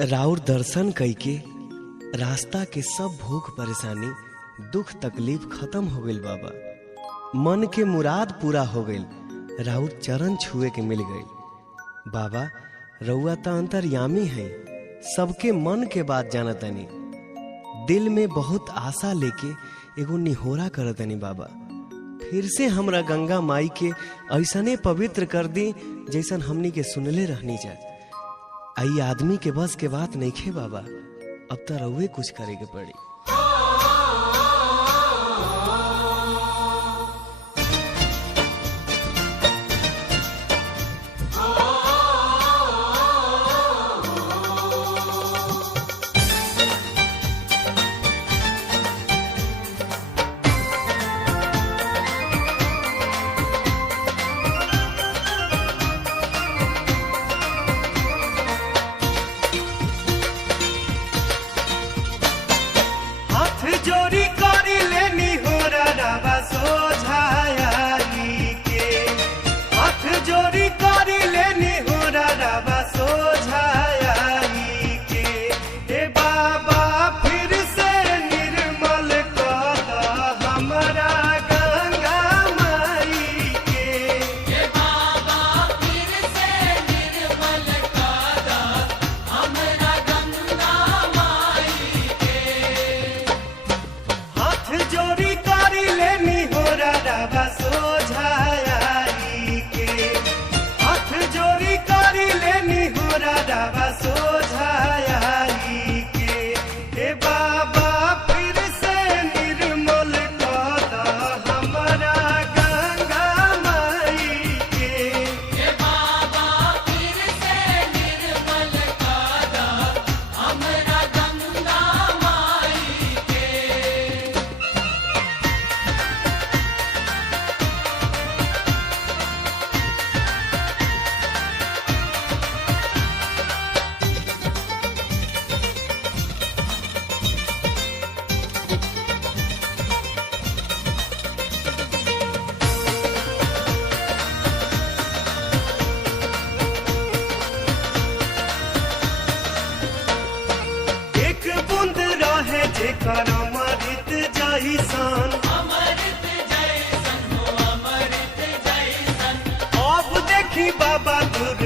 राउर दर्शन कइके रास्ता के सब भूख परेशानी दुख तकलीफ खत्म हो गइल बाबा। मन के मुराद पूरा हो गइल, राउर चरण छुए के मिल गइल। बाबा रउआ त अंतर्यामी है, सबके मन के बात जानतनी। दिल में बहुत आशा लेके एगो निहोरा करतनी बाबा, फिर से हमरा गंगा माई के ऐसने पवित्र कर दी जैसन हमनी के सुनले रहनी जा। आई आदमी के बस के बात नहीं खे बाबा, अब तो रउए कुछ करे के पड़ी। जोरी करी लेनी हो रवा सोझाई के, हाथ जोरी करी लेनी हो रवा सोझाई के। ए बाबा फिर से निर्मल कर हमरा गंगा माई के। ए बाबा फिर से निर्मल कर हमरा गंगा माई के। हाथ जोड़ी करी लेनी हो रवा सोझाई के, हाथ जोड़ी करी लेनी हो रवा सोझाई के। ए बाबा फिर से निर्मल कर हमरा गंगा माई के। ए बाबा फिर से निर्मल कर हमरा गंगा माई के। एक बूंद रहे जेकर अमृत जैसन, अमृत जैसन हो अमृत जैसन। अब देखी बाबा दूर